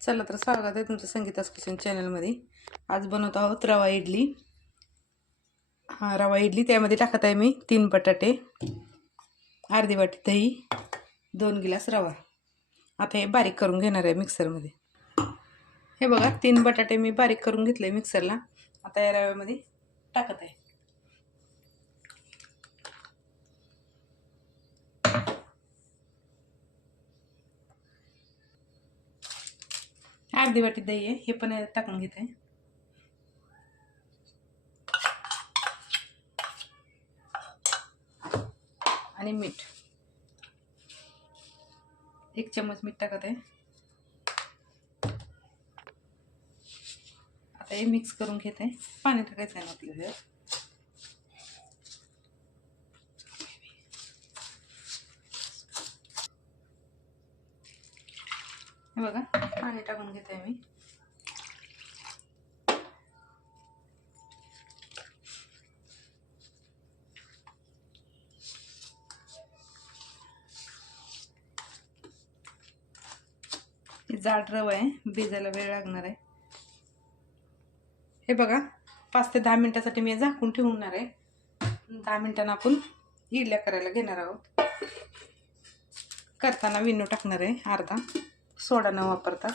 चला तर स्वागत आहे तुमचं संगीतास किचन चॅनलमध्ये. आज बनवत आहोत रवा इडली. हा रवा इडली त्यामध्ये टाकत आहे मी तीन बटाटे अर्धी वाटी दही दोन गिलास रवा. आता हे बारीक करून घेणार आहे मिक्सरमध्ये. हे बघा तीन बटाटे मी बारीक करून घेतले मिक्सरला. आता या रव्यामध्ये टाकत आहे. अर्धी वाटी दही आहे हे पण टाकून घेत. आहे आणि मीठ. एक चम्मच मीठ टाकत आहे. आता हे मिक्स करून घेत. आहे पाणी टाकायचं आहे ना आपल्याला. हे बघा पाणी टाकून घेते मी. जाड रव आहे भिजायला वेळ लागणार आहे. हे बघा पाच ते दहा मिनिटासाठी मी झाकून ठेवणार आहे. दहा मिनिटांना आपण इडल्या करायला घेणार आहोत. करताना विनू टाकणार आहे अर्धा. सोडा न वापरता.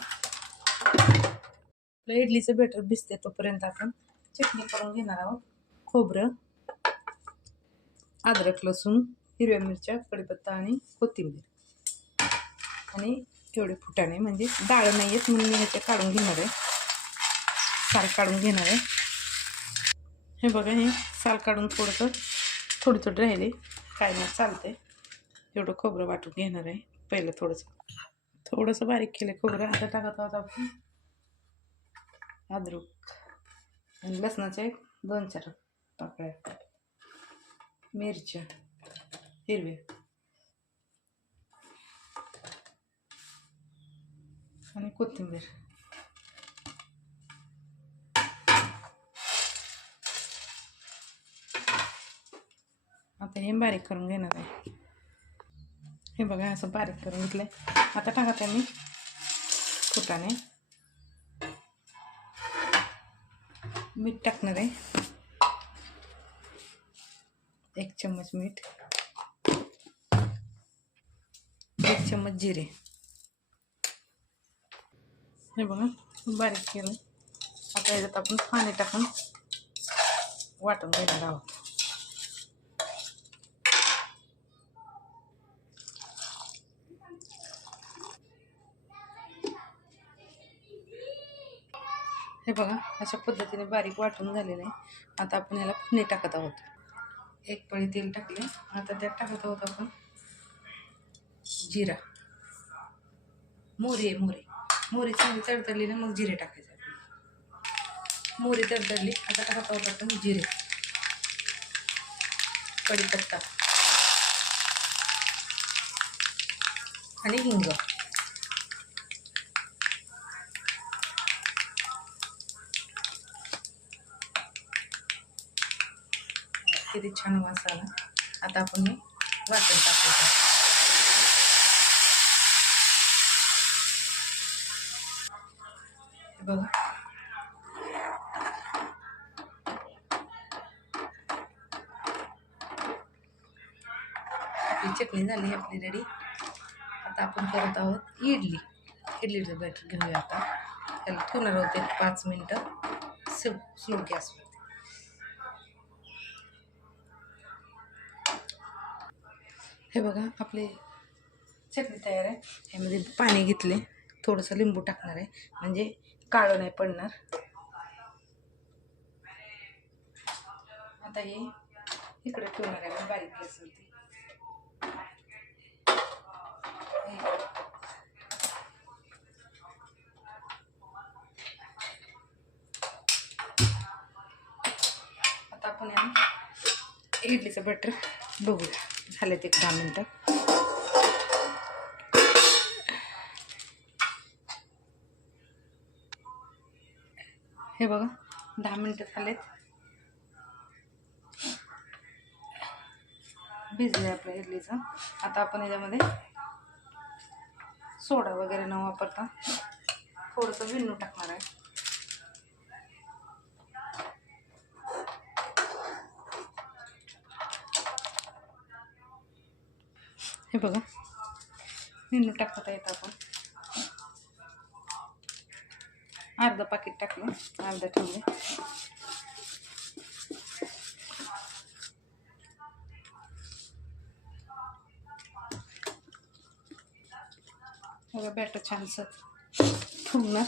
आपलं इडलीचं बेटर भिजते तोपर्यंत आपण चटणी करून घेणार आहोत. खोबरं अद्रक लसूण हिरव्या मिरच्या कढीपत्ता आणि कोथिंबीर. आणि एवढे फुटाणे म्हणजे डाळ नाही आहेत म्हणून मी ह्याचे काढून घेणार आहे. साल काढून घेणार आहे. हे बघा हे साल काढून थोडंसं थोडी थोडी राहिले. काय नाही चालते एवढं खोबरं वाटून घेणार आहे. पहिलं थोडंसं थोडंसं बारीक केलं खोबरं. आता टाकत आहोत आपण अद्रक. आणि लसणाचे दोन चार पाकळ्या. मिरच्या. हिरव्या आणि कोथिंबीर. आता हे बारीक करून घेणार आहे. हे बघा असं बारीक करून घेतलंय. आता टाकत आहे मी फुटाने मीठ टाकणार आहे. एक चम्मच मीठ. एक चम्मच जिरे. हे बघा बारीक केलं आता याच्यात आपण पाणी टाकून वाटून घेणार आहोत. हे बघा अशा पद्धतीने बारीक वाटून झालेलं आहे. आता आपण ह्याला पुणे टाकत आहोत. एक पळी तेल टाकले. आता त्यात टाकत आहोत आपण जिरा. मोहरी आहे मोहरी. मोहरी चांगली तडतडली ना मग जिरे टाकायचे आपल्याला मोहरी तडतडली आता टाकत आहोत आपण जिरे. कडीपत्ता आणि हिंग. किती छान वास आला आता आपण हे वाटण टाकायचं बघा. आपली चटणी झाली आपली रेडी आता आपण करत आहोत इडली. इडलीचं बॅटर घेऊया आता. त्याला ठेवणार होते पाच मिनटं. स्लो स्लो गॅसवर हे बघा आपली चटणी तयार आहे. ह्यामध्ये पाणी घेतले. थोडंसं लिंबू टाकणार आहे. म्हणजे काळं नाही पडणार. आता हे इकडे ठेवणार आहे बारीक गॅसवरती आता आपण इडलीचं बटर बघूया. झालेत एक दहा मिनटं. हे बघा दहा मिनटं झालेत. भिजले आपल्या इडलीचं. आता आपण याच्यामध्ये सोडा वगैरे न वापरता थोडंसं विन्नू टाकणार आहे. हे बघा. विन्नू टाकता येतं आपण. अर्ध पाकिट टाकलं. अर्ध ठेवलं बघा बॅटर छानसं फुगणार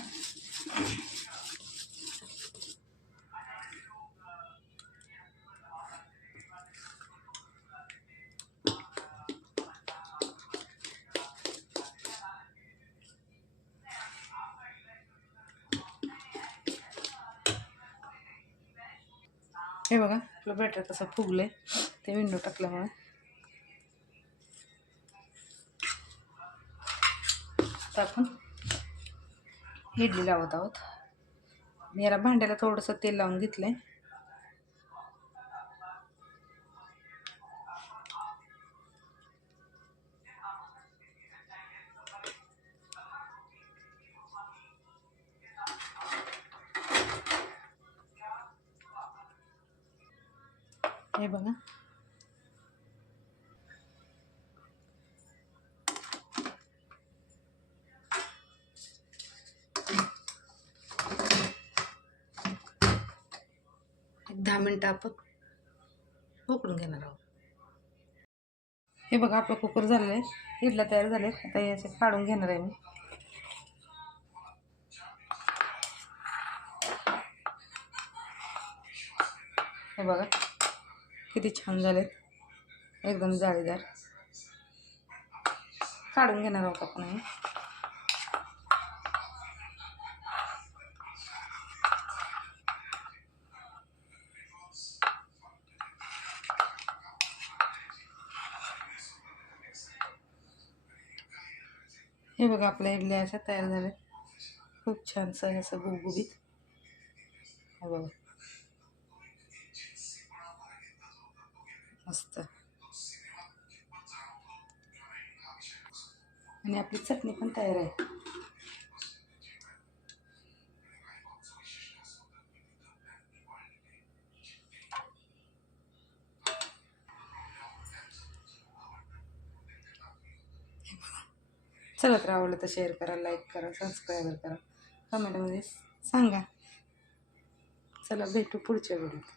हे बघा आपलं बॅटर कसं आहे ते विंडो टाकल्यामुळे. आता आपण इडली लावत आहोत. मी याला भांड्याला थोडंसं तेल लावून घेतलं आहे हे बघा. एक दहा मिनटं आपण उकडून घेणार आहोत. हे बघा आपलं कुकर झालेलं आहे. इडला तयार झाले आता याचे काढून घेणार आहे मी. हे बघा. किती छान झाले. एकदम जाळीदार. काढून घेणार आहोत आपण हे. बघा, आपल्या इडल्या अशा तयार झाल्या. खूप आहे असं गुबगुबीत. हे बघा. मस्त. आणि आपली चटणी पण तयार आहे. चला तर आवडलं तर शेअर करा लाईक करा सबस्क्राईब करा. कमेंटमध्ये सांगा. चला भेटू पुढच्या व्हिडिओत